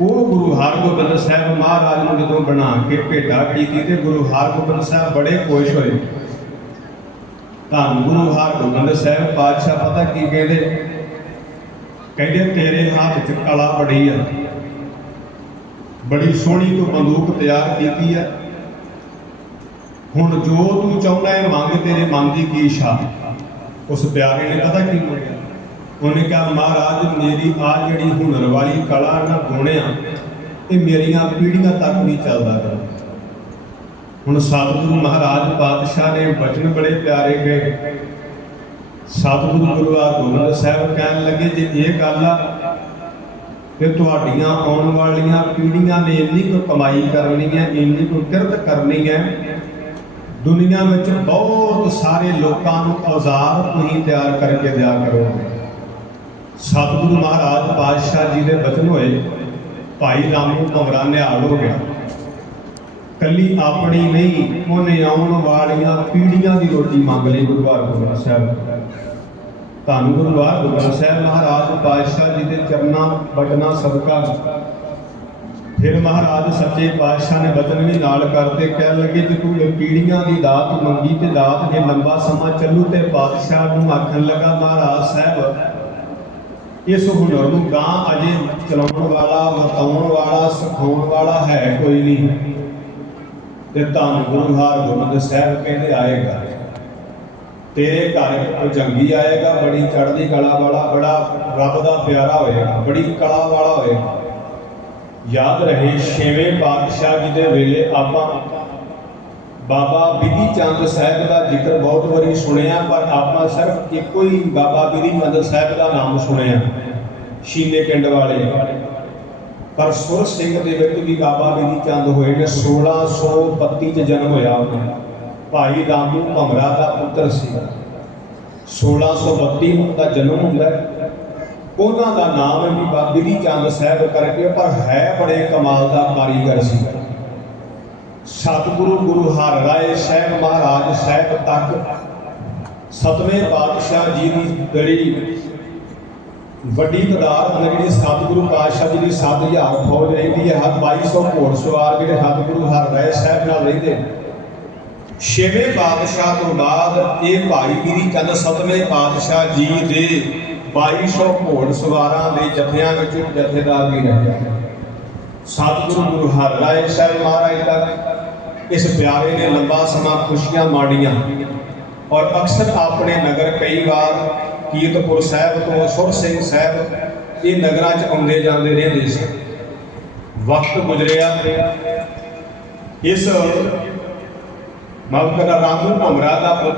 ਉਹ ਗੁਰੂ ਹਰਗੋਬਿੰਦ ਸਾਹਿਬ ਮਹਾਰਾਜ ਨੂੰ ਜਦੋਂ ਬਣਾ ਕੇ ਭੇਟਾ ਕੀਤੀ ਤੇ ਗੁਰੂ ਹਰਗੋਬਿੰਦ ਸਾਹਿਬ ਬੜੇ ਖੁਸ਼ ਹੋਏ। ਧੰਨ ਗੁਰੂ ਹਰਗੋਬਿੰਦ ਸਾਹਿਬ, ਪਾਤਸ਼ਾਹ ਪਤਾ ਕੀ ਕਹਿੰਦੇ? ਕਹਿੰਦੇ, ਤੇਰੇ ਹੱਥ 'ਚ ਕਲਾ ਬੜੀ ਆ। ਬੜੀ ਸੋਹਣੀ ਤੂੰ ਬੰਦੂਕ ਤਿਆਰ ਕੀਤੀ ਆ। ਹੁਣ ਜੋ ਤੂੰ ਚਾਹੁੰਦਾ ਹੈ ਮੰਗ ਤੇਰੇ ਮਨ ਦੀ ਕੀ ਇੱਛਾ ਉਸ ਪਿਆਰੇ ਨੇ ਪਤਾ ਕੀ ਮੰਗਿਆ ਉਹਨੇ ਕਿਹਾ, ਮਹਾਰਾਜ, ਮੇਰੀ ਆ ਜਿਹੜੀ ਹੁਨਰ ਵਾਲੀ ਕਲਾ ਨਾ ਗੁਣਿਆ ਇਹ ਮੇਰੀਆਂ ਪੀੜ੍ਹੀਆਂ ਤੱਕ ਵੀ ਚੱਲਦਾ ਕਰ ਹੁਣ ਸਤਿਗੁਰੂ ਮਹਾਰਾਜ ਪਾਤਸ਼ਾਹ ਨੇ ਬਚਨ ਬੜੇ ਪਿਆਰੇ ਗਏ ਸਤਿਗੁਰੂ ਗੁਰੂ ਹਰਗੋਬਿੰਦ ਸਾਹਿਬ ਕਹਿਣ ਲੱਗੇ, ਜੇ ਇਹ ਗੱਲ ਆ ਕਿ ਤੁਹਾਡੀਆਂ ਆਉਣ ਵਾਲੀਆਂ ਪੀੜ੍ਹੀਆਂ ਨੇ ਇੰਨੀ ਕੁ ਕਮਾਈ ਕਰਨੀ ਹੈ, ਇੰਨੀ ਕੁ ਕਿਰਤ ਕਰਨੀ ਹੈ, ਦੁਨੀਆ ਵਿੱਚ ਬਹੁਤ ਸਾਰੇ ਲੋਕਾਂ ਨੂੰ ਔਜ਼ਾਰ ਤੁਸੀਂ ਤਿਆਰ ਕਰਕੇ ਦਿਆ ਕਰੋਗੇ। ਸਤਿਗੁਰੂ ਮਹਾਰਾਜ ਪਾਤਸ਼ਾਹ ਜੀ ਦੇ ਬਚਨ ਹੋਏ, ਭਾਈ ਰਾਮੂ ਭਮਰਾ ਨਿਹਾਲ ਹੋ ਗਿਆ। ਕੱਲੀ ਆਪਣੀ ਨਹੀਂ, ਉਹਨੇ ਆਉਣ ਵਾਲੀਆਂ ਪੀੜ੍ਹੀਆਂ ਦੀ ਰੋਟੀ ਮੰਗ ਲਈ ਗੁਰੂ ਹਰਗੋਬਿੰਦ ਸਾਹਿਬ। ਧੰਨ ਗੁਰੂ ਹਰਗੋਬਿੰਦ ਸਾਹਿਬ ਮਹਾਰਾਜ ਪਾਤਸ਼ਾਹ ਜੀ ਦੇ ਚਰਨਾਂ ਬਚਨਾਂ ਸਦਕਾ। ਫਿਰ ਮਹਾਰਾਜ ਸੱਚੇ ਪਾਤਸ਼ਾਹ ਨੇ ਬਚਨ ਵੀ ਨਾਲ ਕਰਦੇ ਕਹਿਣ ਲੱਗੇ, ਜੇ ਤੂੰ ਇਹ ਪੀੜ੍ਹੀਆਂ ਦੀ ਦਾਤ ਮੰਗੀ ਤੇ ਦਾਤ ਜੇ ਲੰਬਾ ਸਮਾਂ ਚੱਲੂ ਤੇ ਪਾਤਸ਼ਾਹ ਨੂੰ ਆਖਣ ਲੱਗਾ, ਮਹਾਰਾਜ ਸਾਹਿਬ ਇਸ ਹੁਨਰ ਨੂੰ ਗਾਂ ਅਜੇ ਚਲਾਉਣ ਵਾਲਾ ਮਤਾਉਣ ਵਾਲਾ, ਸਿਖਾਉਣ ਵਾਲਾ ਹੈ ਕੋਈ ਨਹੀਂ। ਤੇ ਧੰਨ ਗੁਰੂ ਹਰਗੋਬਿੰਦ ਸਾਹਿਬ ਕਹਿੰਦੇ ਆਏਗਾ, ਤੇਰੇ ਘਰ ਇੱਕ ਜੰਗੀ ਆਏਗਾ, ਬੜੀ ਚੜ੍ਹਦੀ ਕਲਾ ਵਾਲਾ, ਬੜਾ ਰੱਬ ਦਾ ਪਿਆਰਾ ਹੋਏਗਾ, ਬੜੀ ਕਲਾ ਵਾਲਾ ਹੋਏਗਾ। ਯਾਦ ਰਹੇ ਛੇਵੇਂ ਪਾਤਸ਼ਾਹ ਜੀ ਦੇ ਵੇਲੇ ਆਪਾਂ ਬਾਬਾ ਬਿਧੀ ਚੰਦ ਸਾਹਿਬ ਦਾ ਜ਼ਿਕਰ ਬਹੁਤ ਵਾਰੀ ਸੁਣਿਆ, ਪਰ ਆਪਾਂ ਸਿਰਫ ਇੱਕੋ ਹੀ ਬਾਬਾ ਬਿਧੀ ਚੰਦ ਸਾਹਿਬ ਦਾ ਨਾਮ ਸੁਣਿਆ ਸ਼ੀਲੇ ਪਿੰਡ ਵਾਲੇ। ਪਰ ਸੁਰ ਸਿੰਘ ਦੇ ਵਿੱਚ ਵੀ ਬਾਬਾ ਬਿਧੀ ਚੰਦ ਹੋਏ ਨੇ 1632 ਚ ਜਨਮ ਹੋਇਆ ਉਹਨਾਂ ਭਾਈ ਰਾਮੂ ਭਮਰਾ ਦਾ ਪੁੱਤਰ ਸੀ। 1632 ਨੂੰ ਦਾ ਜਨਮ ਹੁੰਦਾ ਉਹਨਾਂ ਦਾ ਨਾਮ ਵੀ ਬਾਬਾ ਬਿਧੀ ਚੰਦ ਸਾਹਿਬ ਕਰਕੇ, ਪਰ ਹੈ ਬੜੇ ਕਮਾਲ ਦਾ ਕਾਰੀਗਰ ਸੀ। ਸਤਿਗੁਰੂ ਗੁਰੂ ਹਰਿ ਰਾਏ ਸਾਹਿਬ ਮਹਾਰਾਜ ਸਾਹਿਬ ਤੱਕ ਸਤਵੇਂ ਪਾਤਸ਼ਾਹ ਜੀ ਦੀ ਜਿਹੜੀ ਵੱਡੀ ਤਾਦਾਦ ਅੰਦਰ ਜਿਹੜੀ ਸਤਿਗੁਰੂ ਪਾਤਸ਼ਾਹ ਜੀ ਦੀ 7000 ਫੌਜ ਰਹਿੰਦੀ ਹੈ, ਹਰ 2200 ਘੋੜਸਵਾਰ ਜਿਹੜੇ ਸਤਿਗੁਰੂ ਹਰਿ ਰਾਏ ਸਾਹਿਬ ਨਾਲ ਰਹਿੰਦੇ ਨੇ। ਛੇਵੇਂ ਪਾਤਸ਼ਾਹ ਤੋਂ ਬਾਅਦ ਇਹ ਭਾਈ ਗਿਰੀ ਚੰਦ ਸਤਵੇਂ ਪਾਤਸ਼ਾਹ ਜੀ ਦੇ 2200 ਘੋੜ ਸਵਾਰਾਂ ਦੇ ਜਥਿਆਂ ਵਿੱਚ ਜਥੇਦਾਰ ਵੀ ਰਹੇ ਸਤਿਗੁਰੂ ਗੁਰੂ ਹਰਿਰਾਏ ਸਾਹਿਬ ਮਹਾਰਾਜ ਤੱਕ ਇਸ ਪਿਆਰੇ ਨੇ ਲੰਬਾ ਸਮਾਂ ਖੁਸ਼ੀਆਂ ਮਾਣੀਆਂ। ਔਰ ਅਕਸਰ ਆਪਣੇ ਨਗਰ ਕਈ ਵਾਰ ਕੀਰਤਪੁਰ ਸਾਹਿਬ ਤੋਂ ਸੁਰ ਸਿੰਘ ਸਾਹਿਬ ਇਹ ਨਗਰਾਂ 'ਚ ਆਉਂਦੇ ਜਾਂਦੇ ਰਹਿੰਦੇ ਸੀ। ਵਕਤ ਗੁਜ਼ਰਿਆ। ਇਸ ਮੌਕਾ ਰਾਮੂ ਭਮਰਾ ਦਾ ਪੁੱਤਰ